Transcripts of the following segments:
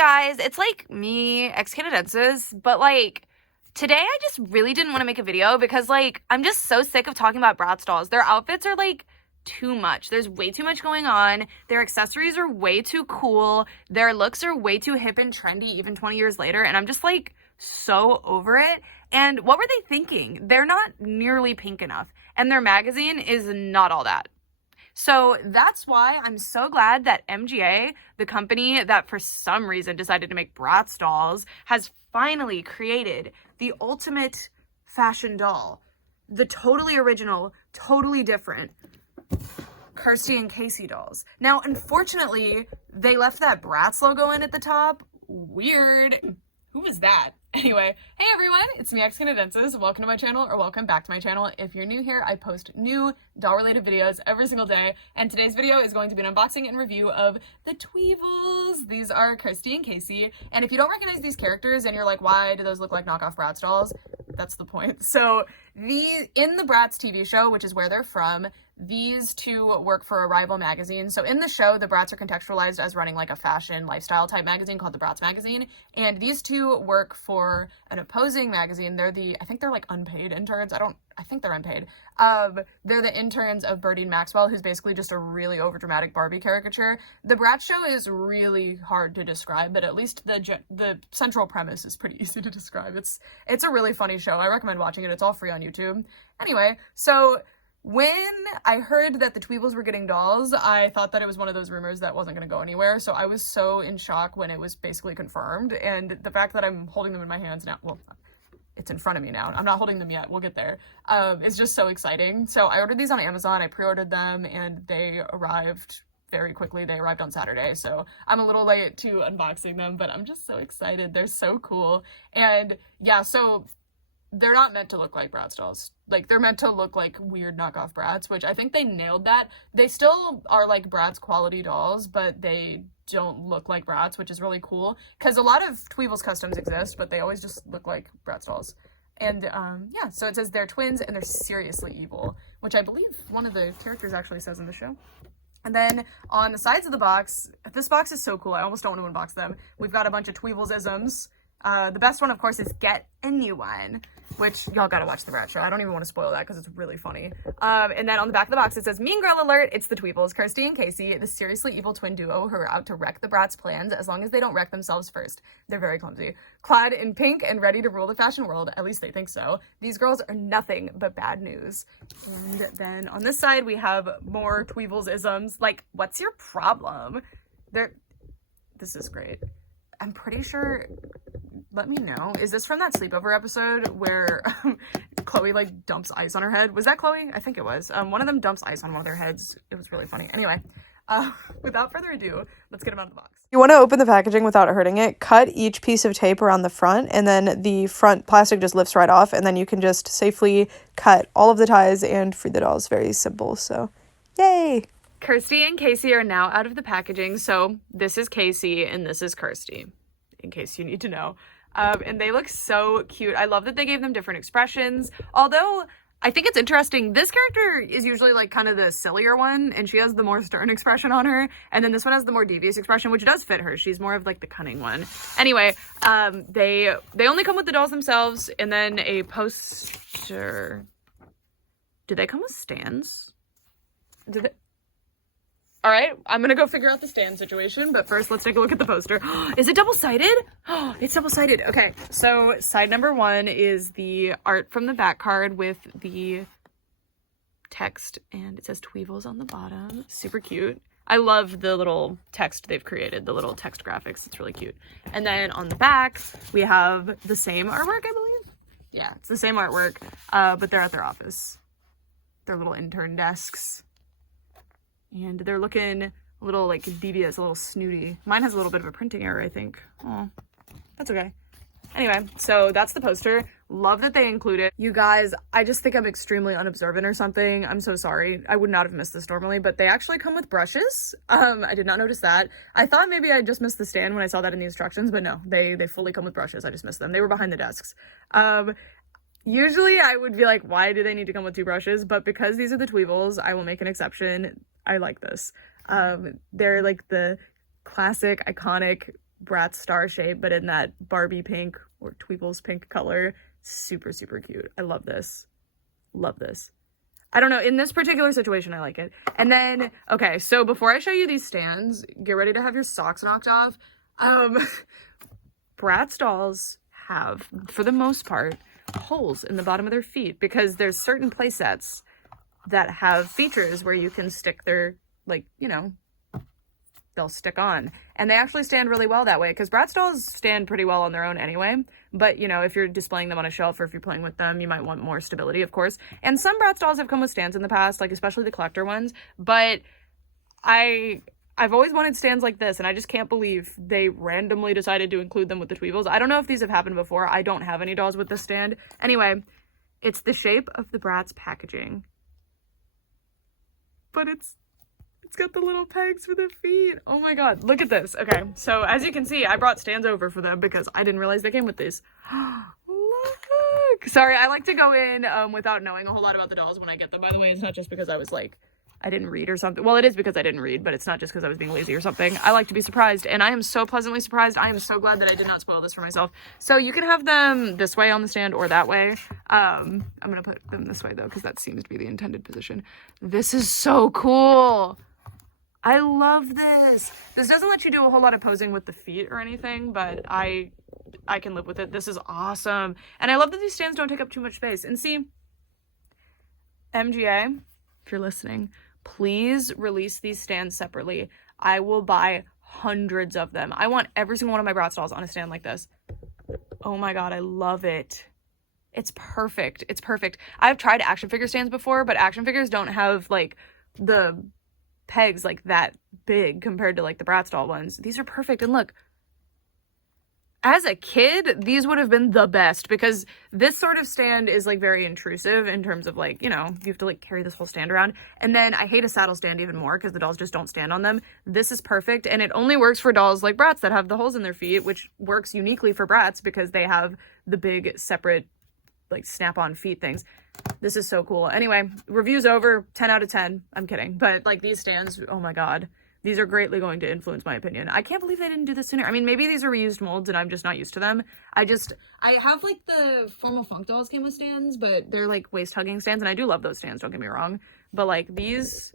guys, it's like me, ex-Canadensis, but like today I just really didn't want to make a video because like I'm just so sick of talking about Bratz dolls. Their outfits are like too much. There's way too much going on. Their accessories are way too cool. Their looks are way too hip and trendy even 20 years later, and I'm just like so over it. And what were they thinking? They're not nearly pink enough, and their magazine is not all that. So that's why I'm so glad that MGA, the company that for some reason decided to make Bratz dolls, has finally created the ultimate fashion doll. The totally original, totally different Kirsty and Casey dolls. Now, unfortunately, they left that Bratz logo in at the top. Weird. Who was that? Anyway, hey everyone, it's me, ex-Canadensis. Welcome to my channel, or welcome back to my channel. If you're new here, I post new doll-related videos every single day, and today's video is going to be an unboxing and review of the Tweevils. These are Kirsty and Casey, and if you don't recognize these characters and you're like, why do those look like knockoff Bratz dolls? That's the point. So, in the Bratz TV show, which is where they're from, these two work for a rival magazine. So in the show, the Bratz are contextualized as running like a fashion lifestyle type magazine called the Bratz magazine. And these two work for an opposing magazine. I think they're like unpaid interns. I think they're unpaid. They're the interns of Birdie and Maxwell, who's basically just a really overdramatic Barbie caricature. The Bratz show is really hard to describe, but at least the central premise is pretty easy to describe. It's a really funny show. I recommend watching it. It's all free on YouTube. Anyway, so when I heard that the Tweevils were getting dolls, I thought that it was one of those rumors that wasn't going to go anywhere, so I was so in shock when it was basically confirmed, and the fact that I'm holding them in my hands now, well, it's in front of me now, I'm not holding them yet, we'll get there, it's just so exciting. So I ordered these on Amazon, I pre-ordered them, and they arrived very quickly. They arrived on Saturday, so I'm a little late to unboxing them, but I'm just so excited. They're so cool. And yeah, so they're not meant to look like Bratz dolls. Like, they're meant to look like weird knockoff Bratz, which I think they nailed that. They still are like Bratz quality dolls, but they don't look like Bratz, which is really cool. Because a lot of Tweevils customs exist, but they always just look like Bratz dolls. And yeah, so it says they're twins and they're seriously evil, which I believe one of the characters actually says in the show. And then on the sides of the box, this box is so cool. I almost don't want to unbox them. We've got a bunch of Tweevils-isms. The best one, of course, is Get a New One, which y'all gotta watch the Bratz show. I don't even want to spoil that because it's really funny. And then on the back of the box, it says, Mean Girl Alert, it's the Tweevils, Kirsty and Casey, the seriously evil twin duo who are out to wreck the Bratz plans as long as they don't wreck themselves first. They're very clumsy. Clad in pink and ready to rule the fashion world, at least they think so. These girls are nothing but bad news. And then on this side, we have more Tweevils-isms. Like, what's your problem? This is great. I'm pretty sure, let me know. Is this from that sleepover episode where Chloe like dumps ice on her head? Was that Chloe? I think it was. One of them dumps ice on one of their heads. It was really funny. Anyway, without further ado, let's get them out of the box. You want to open the packaging without hurting it, cut each piece of tape around the front, and then the front plastic just lifts right off, and then you can just safely cut all of the ties and free the dolls. Very simple, so yay! Kirsty and Casey are now out of the packaging, so this is Casey and this is Kirsty, in case you need to know. And they look so cute. I love that they gave them different expressions, although I think it's interesting. This character is usually like kind of the sillier one, and she has the more stern expression on her, and then this one has the more devious expression, which does fit her. She's more of like the cunning one. Anyway, they only come with the dolls themselves, and then a poster. Did they come with stands? Did they? All right, I'm gonna go figure out the stand situation, but first let's take a look at the poster. Is it double-sided? Oh, it's double-sided. Okay, so side number one is the art from the back card with the text, and it says Tweevils on the bottom. Super cute. I love the little text they've created, the little text graphics. It's really cute. And then on the back, we have the same artwork, I believe. Yeah, it's the same artwork, but they're at their office. Their little intern desks. And they're looking a little, like, devious, a little snooty. Mine has a little bit of a printing error, I think. Oh, that's okay. Anyway, so that's the poster. Love that they include it. You guys, I just think I'm extremely unobservant or something. I'm so sorry. I would not have missed this normally, but they actually come with brushes. I did not notice that. I thought maybe I just missed the stand when I saw that in the instructions, but no, they fully come with brushes. I just missed them. They were behind the desks. Usually I would be like, why do they need to come with two brushes? But because these are the Tweevils, I will make an exception. I like this. They're like the classic, iconic Bratz star shape, but in that Barbie pink or Tweevils pink color. Super, super cute. I love this. Love this. I don't know. In this particular situation, I like it. And then, okay, so before I show you these stands, get ready to have your socks knocked off. Bratz dolls have, for the most part, holes in the bottom of their feet because there's certain play sets that have features where you can stick their, like, you know, they'll stick on. And they actually stand really well that way because Bratz dolls stand pretty well on their own anyway. But, you know, if you're displaying them on a shelf or if you're playing with them, you might want more stability, of course. And some Bratz dolls have come with stands in the past, like especially the collector ones. But I've always wanted stands like this, and I just can't believe they randomly decided to include them with the Tweevils. I don't know if these have happened before. I don't have any dolls with this stand. Anyway, it's the shape of the Bratz packaging. But it's got the little pegs for the feet. Oh my god, look at this. Okay, so as you can see, I brought stands over for them because I didn't realize they came with these. Look! Sorry, I like to go in without knowing a whole lot about the dolls when I get them. By the way, it's not just because I was like, I didn't read or something. Well, it is because I didn't read, but it's not just because I was being lazy or something. I like to be surprised, and I am so pleasantly surprised. I am so glad that I did not spoil this for myself. So you can have them this way on the stand or that way. I'm gonna put them this way though, because that seems to be the intended position. This is so cool. I love this. This doesn't let you do a whole lot of posing with the feet or anything, but I can live with it. This is awesome. And I love that these stands don't take up too much space. And see, MGA, if you're listening, please release these stands separately. I will buy hundreds of them. I want every single one of my Bratz dolls on a stand like this. Oh my god, I love it. It's perfect. It's perfect. I've tried action figure stands before, but action figures don't have like the pegs like that big compared to like the Bratz doll ones. These are perfect. And look, as a kid, these would have been the best because this sort of stand is like very intrusive in terms of like, you know, you have to like carry this whole stand around. And then I hate a saddle stand even more because the dolls just don't stand on them. This is perfect. And it only works for dolls like Bratz that have the holes in their feet, which works uniquely for Bratz because they have the big separate like snap-on feet things. This is so cool. Anyway, review's over. 10 out of 10. I'm kidding. But like these stands, oh my god. These are greatly going to influence my opinion. I can't believe they didn't do this sooner. I mean, maybe these are reused molds and I'm just not used to them. I have like the Formal Funk dolls came with stands, but they're like waist hugging stands. And I do love those stands, don't get me wrong. But like these,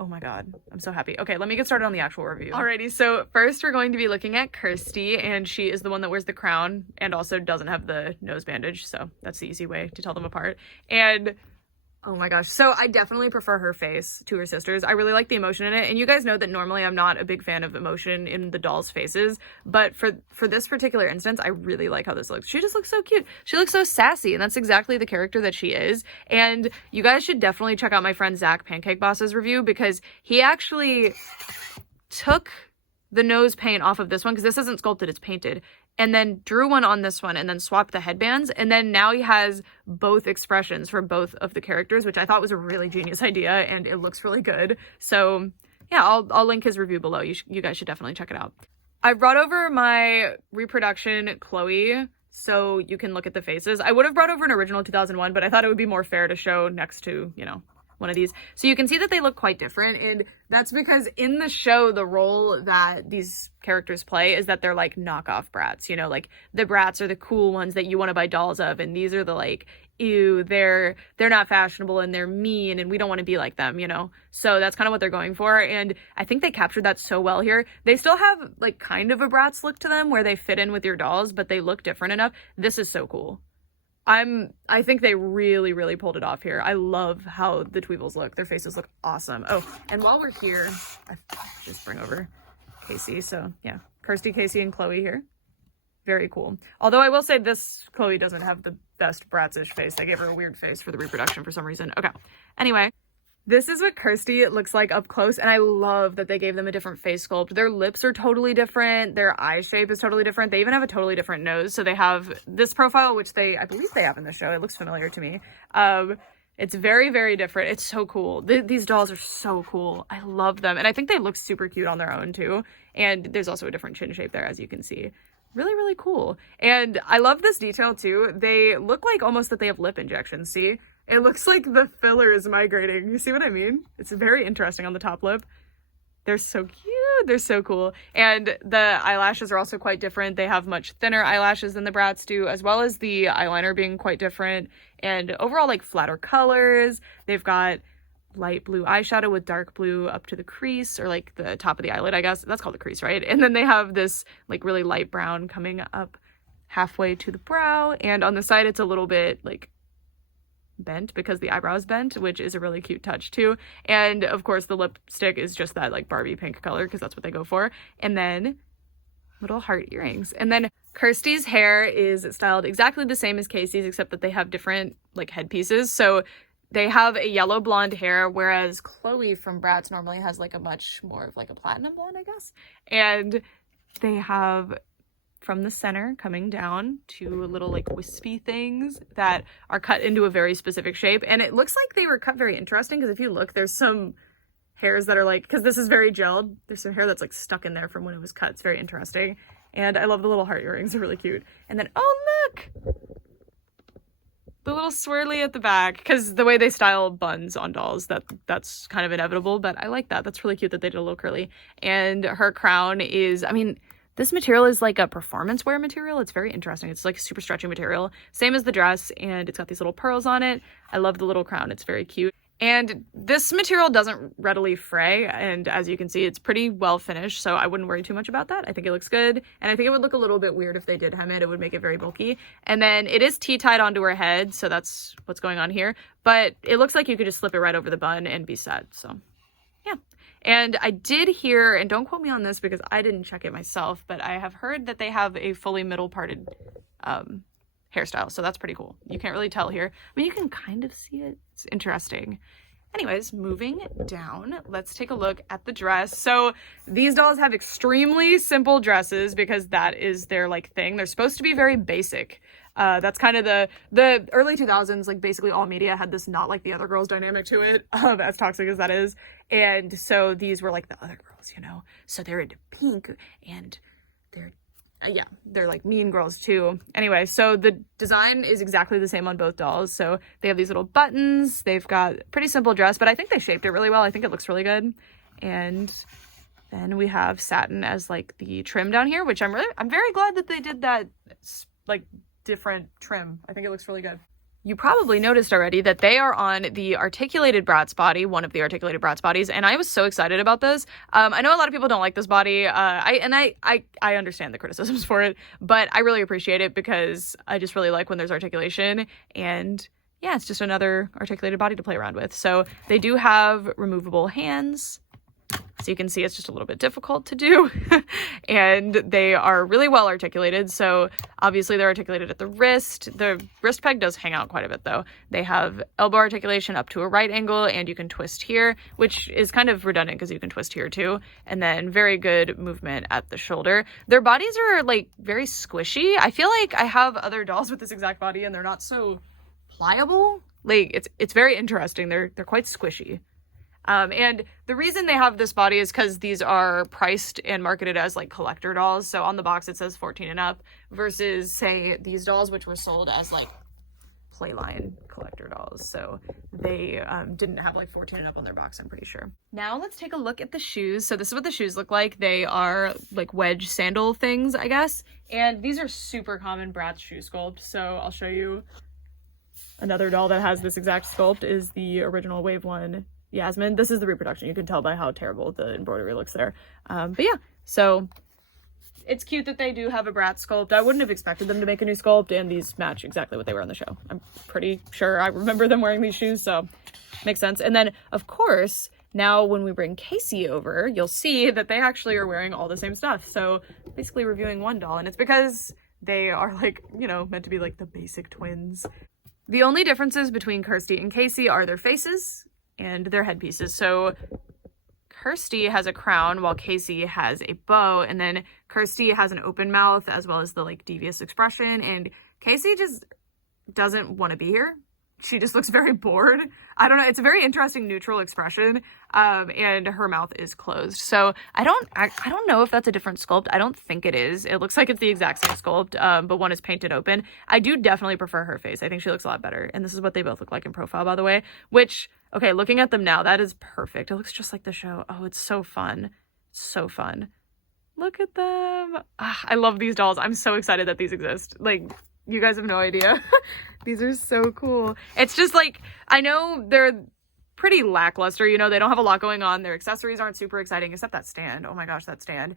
oh my god, I'm so happy. Okay, let me get started on the actual review. Alrighty, so first we're going to be looking at Kirsty, and she is the one that wears the crown and also doesn't have the nose bandage, so that's the easy way to tell them apart. And oh my gosh, so I definitely prefer her face to her sister's. I really like the emotion in it, and you guys know that normally I'm not a big fan of emotion in the dolls' faces, but for this particular instance, I really like how this looks. She just looks so cute. She looks so sassy, and that's exactly the character that she is. And you guys should definitely check out my friend Zach Pancake Boss's review because he actually took the nose paint off of this one, because this isn't sculpted, it's painted, and then drew one on this one and then swapped the headbands, and then now he has both expressions for both of the characters, which I thought was a really genius idea, and it looks really good. So yeah, I'll link his review below. You guys should definitely check it out. I brought over my reproduction Chloe so you can look at the faces. I would have brought over an original 2001, but I thought it would be more fair to show next to, you know, one of these. So you can see that they look quite different, and that's because in the show, the role that these characters play is that they're like knockoff Bratz, you know, like the Bratz are the cool ones that you want to buy dolls of, and these are the like, ew, they're not fashionable and they're mean and we don't want to be like them, you know. So that's kind of what they're going for, and I think they captured that so well here. They still have like kind of a Bratz look to them where they fit in with your dolls, but they look different enough. This is so cool. I think they really, really pulled it off here. I love how the Tweevils look. Their faces look awesome. Oh, and while we're here, I just bring over Casey. So yeah, Kirsty, Casey, and Chloe here. Very cool. Although I will say this Chloe doesn't have the best Bratz-ish face. They gave her a weird face for the reproduction for some reason. Okay. Anyway, this is what Kirsty looks like up close, and I love that they gave them a different face sculpt. Their lips are totally different. Their eye shape is totally different. They even have a totally different nose. So they have this profile, which I believe they have in the show. It looks familiar to me. It's very, very different. It's so cool. These dolls are so cool. I love them. And I think they look super cute on their own too. And there's also a different chin shape there, as you can see. Really, really cool. And I love this detail too. They look like almost that they have lip injections. See? It looks like the filler is migrating. You see what I mean? It's very interesting on the top lip. They're so cute. They're so cool. And the eyelashes are also quite different. They have much thinner eyelashes than the Bratz do, as well as the eyeliner being quite different. And overall, like, flatter colors. They've got light blue eyeshadow with dark blue up to the crease, or like the top of the eyelid, I guess. That's called the crease, right? And then they have this like really light brown coming up halfway to the brow. And on the side, it's a little bit like bent because the eyebrow is bent, which is a really cute touch too. And of course the lipstick is just that like Barbie pink color because that's what they go for. And then little heart earrings. And then Kirsty's hair is styled exactly the same as Casey's, except that they have different like headpieces. So they have a yellow blonde hair, whereas Chloe from Bratz normally has like a much more of like a platinum blonde, I guess. And they have from the center coming down to little like wispy things that are cut into a very specific shape. And it looks like they were cut very interesting because if you look, there's some hairs that are like, because this is very gelled, there's some hair that's like stuck in there from when it was cut. It's very interesting. And I love the little heart earrings. They're really cute. And then, oh look! The little swirly at the back, because the way they style buns on dolls, that's kind of inevitable, but I like that. That's really cute that they did a little curly. And her crown is, I mean, this material is like a performance wear material. It's very interesting. It's like super stretchy material, same as the dress, and it's got these little pearls on it. I love the little crown. It's very cute. And this material doesn't readily fray, and as you can see, it's pretty well finished, so I wouldn't worry too much about that. I think it looks good, and I think it would look a little bit weird if they did hem it. It would make it very bulky. And then it is tea-tied onto her head, so that's what's going on here. But it looks like you could just slip it right over the bun and be set, so yeah. And I did hear, and don't quote me on this because I didn't check it myself, but I have heard that they have a fully middle-parted hairstyle, so that's pretty cool. You can't really tell here. I mean, you can kind of see it. It's interesting. Anyways, moving down, let's take a look at the dress. So these dolls have extremely simple dresses because that is their like thing. They're supposed to be very basic. That's kind of the early 2000s, like basically all media had this not like the other girls dynamic to it, as toxic as that is. And so these were like the other girls, you know? So they're into pink and they're like mean girls too. Anyway, so the design is exactly the same on both dolls. So they have these little buttons. They've got a pretty simple dress, but I think they shaped it really well. I think it looks really good. And then we have satin as like the trim down here, which I'm very glad that they did that like different trim. I think it looks really good. You probably noticed already that they are on the articulated Bratz body, one of the articulated Bratz bodies, and I was so excited about this. I know a lot of people don't like this body, I understand the criticisms for it, but I really appreciate it because I just really like when there's articulation, and yeah, it's just another articulated body to play around with. So they do have removable hands. So you can see it's just a little bit difficult to do. And they are really well articulated. So obviously they're articulated at the wrist. The wrist peg does hang out quite a bit though. They have elbow articulation up to a right angle, and you can twist here, which is kind of redundant because you can twist here too. And then very good movement at the shoulder. Their bodies are like very squishy. I feel like I have other dolls with this exact body and they're not so pliable. Like it's very interesting. They're quite squishy. And the reason they have this body is because these are priced and marketed as like collector dolls. So on the box it says 14 and up versus say these dolls, which were sold as like Playline collector dolls. So they didn't have like 14 and up on their box, I'm pretty sure. Now let's take a look at the shoes. So this is what the shoes look like. They are like wedge sandal things, I guess. And these are super common Bratz shoe sculpt. So I'll show you another doll that has this exact sculpt is the original Wave 1 Yasmin. This is the reproduction. You can tell by how terrible the embroidery looks there. But yeah, so it's cute that they do have a Bratz sculpt. I wouldn't have expected them to make a new sculpt, and these match exactly what they were on the show. I'm pretty sure I remember them wearing these shoes, so makes sense. And then, of course, now when we bring Casey over, you'll see that they actually are wearing all the same stuff. So basically reviewing one doll, and it's because they are like, you know, meant to be like the basic twins. The only differences between Kirsty and Casey are their faces and their headpieces. So Kirsty has a crown while Casey has a bow, and then Kirsty has an open mouth as well as the like devious expression, and Casey just doesn't want to be here. she just looks very bored. I don't know. It's a very interesting neutral expression. And her mouth is closed. So I don't know if that's a different sculpt. I don't think it is. It looks like it's the exact same sculpt, but one is painted open. I do definitely prefer her face. I think she looks a lot better. And this is what they both look like in profile, by the way, which, okay, looking at them now, that is perfect. It looks just like the show. Oh, it's so fun. So fun. Look at them. I love these dolls. I'm so excited that these exist. Like, you guys have no idea. These are so cool. It's just like, I know they're pretty lackluster, you know, they don't have a lot going on. Their accessories aren't super exciting, except that stand. Oh my gosh, that stand.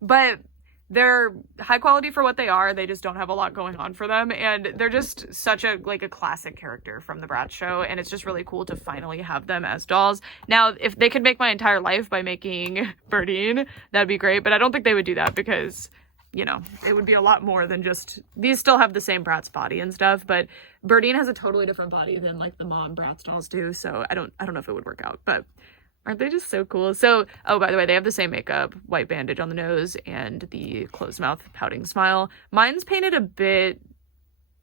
But they're high quality for what they are. They just don't have a lot going on for them. And they're just such a, like, a classic character from the Bratz show. And it's just really cool to finally have them as dolls. Now, if they could make my entire life by making Birdine, that'd be great. But I don't think they would do that because, you know, it would be a lot more than just, these still have the same Bratz body and stuff, but Birdine has a totally different body than like the mom Bratz dolls do, so I don't know if it would work out, but aren't they just so cool? So, oh, by the way, they have the same makeup, white bandage on the nose and the closed mouth pouting smile. Mine's painted a bit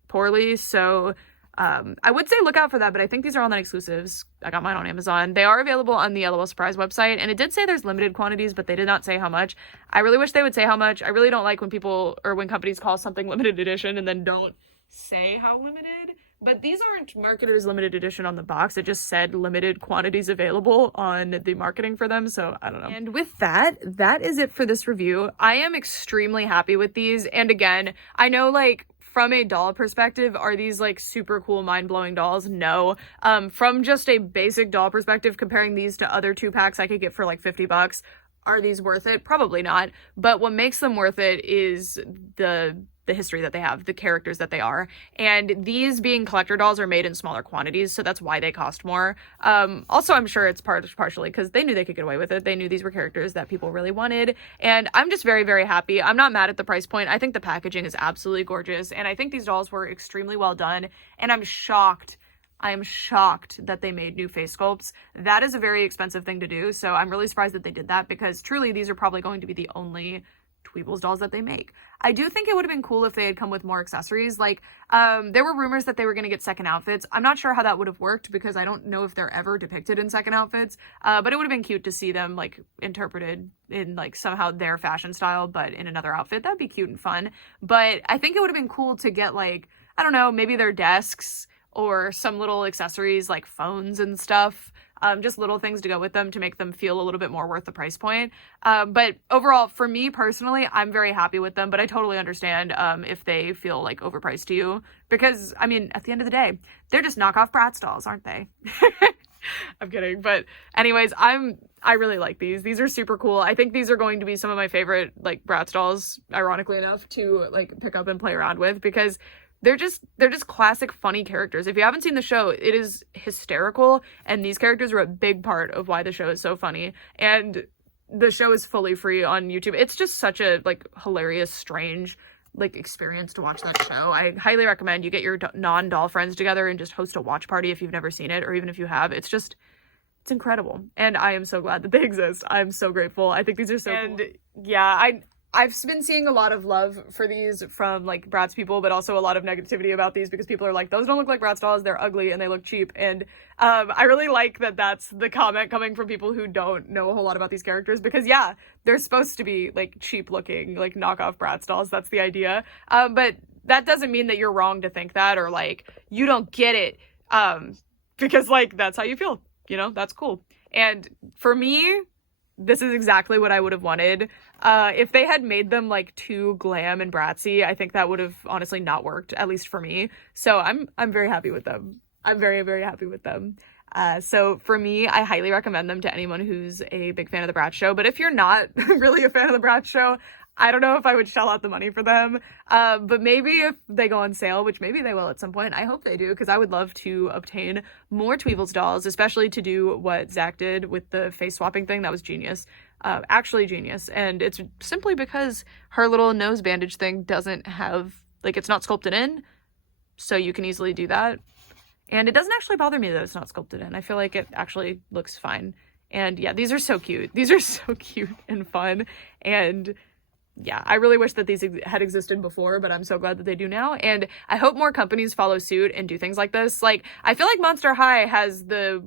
poorly, so I would say look out for that, but I think these are online exclusives. I got mine on Amazon. They are available on the LOL Surprise website, and it did say there's limited quantities, but they did not say how much. I really wish they would say how much. I really don't like when people, or when companies call something limited edition and then don't say how limited. But these aren't marketers limited edition on the box. It just said limited quantities available on the marketing for them, so I don't know. And with that, that is it for this review. I am extremely happy with these, and again, I know, like, from a doll perspective, are these like super cool mind-blowing dolls? No. From just a basic doll perspective, comparing these to other 2-packs I could get for like $50, are these worth it? Probably not. But what makes them worth it is the history that they have, the characters that they are. And these being collector dolls are made in smaller quantities, so that's why they cost more. Also, I'm sure it's partially because they knew they could get away with it. They knew these were characters that people really wanted. And I'm just very, very happy. I'm not mad at the price point. I think the packaging is absolutely gorgeous. And I think these dolls were extremely well done. And I'm shocked. I am shocked that they made new face sculpts. That is a very expensive thing to do. So I'm really surprised that they did that because truly these are probably going to be the only Tweevils dolls that they make. I do think it would have been cool if they had come with more accessories. Like, there were rumors that they were going to get second outfits. I'm not sure how that would have worked because I don't know if they're ever depicted in second outfits. But it would have been cute to see them, like, interpreted in, like, somehow their fashion style, but in another outfit. That'd be cute and fun. But I think it would have been cool to get, like, I don't know, maybe their desks or some little accessories like phones and stuff. Just little things to go with them to make them feel a little bit more worth the price point. But overall, for me personally, I'm very happy with them, but I totally understand if they feel like overpriced to you because, I mean, at the end of the day, they're just knockoff Bratz dolls, aren't they? I'm kidding. But anyways, I really like these. These are super cool. I think these are going to be some of my favorite, like, Bratz dolls, ironically enough, to, like, pick up and play around with because they're just classic funny characters. If you haven't seen the show, it is hysterical, and these characters are a big part of why the show is so funny. And the show is fully free on YouTube. It's just such a, like, hilarious, strange, like, experience to watch that show. I highly recommend you get your non-doll friends together and just host a watch party if you've never seen it, or even if you have. It's incredible. And I am so glad that they exist. I'm so grateful. I think these are so cool. And yeah, I've been seeing a lot of love for these from, like, Bratz people, but also a lot of negativity about these because people are like, those don't look like Bratz dolls, they're ugly, and they look cheap. And I really like that that's the comment coming from people who don't know a whole lot about these characters because, yeah, they're supposed to be, like, cheap-looking, like, knockoff Bratz dolls. That's the idea. But that doesn't mean that you're wrong to think that or, like, you don't get it because, like, that's how you feel. You know, that's cool. And for me, this is exactly what I would have wanted. If they had made them, like, too glam and Bratzy, I think that would have honestly not worked, at least for me. So I'm very happy with them. I'm very, very happy with them. So for me, I highly recommend them to anyone who's a big fan of the Bratz show. But if you're not really a fan of the Bratz show, I don't know if I would shell out the money for them. But maybe if they go on sale, which maybe they will at some point, I hope they do, because I would love to obtain more Tweevils dolls, especially to do what Zach did with the face swapping thing. That was genius. Actually genius. And it's simply because her little nose bandage thing doesn't have, like, it's not sculpted in, so you can easily do that. And it doesn't actually bother me that it's not sculpted in. I feel like it actually looks fine. And yeah, these are so cute. These are so cute and fun. And yeah, I really wish that these had existed before, but I'm so glad that they do now. And I hope more companies follow suit and do things like this. Like, I feel like Monster High has the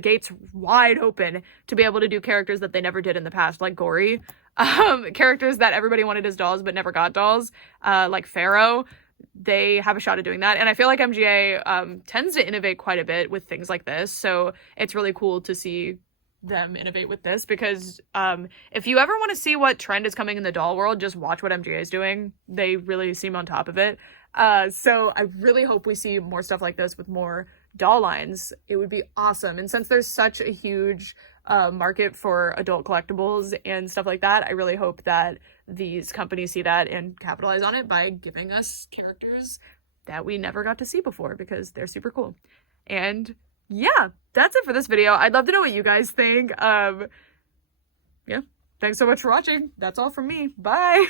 gates wide open to be able to do characters that they never did in the past, like Gory. Characters that everybody wanted as dolls but never got dolls, like Pharaoh. They have a shot at doing that. And I feel like MGA tends to innovate quite a bit with things like this. So it's really cool to see them innovate with this, because if you ever want to see what trend is coming in the doll world, just watch what MGA is doing. They really seem on top of it. So I really hope we see more stuff like this with more doll lines. It would be awesome. And since there's such a huge market for adult collectibles and stuff like that, I really hope that these companies see that and capitalize on it by giving us characters that we never got to see before, because they're super cool. And yeah, that's it for this video. I'd love to know what you guys think. Yeah, thanks so much for watching. That's all from me. Bye.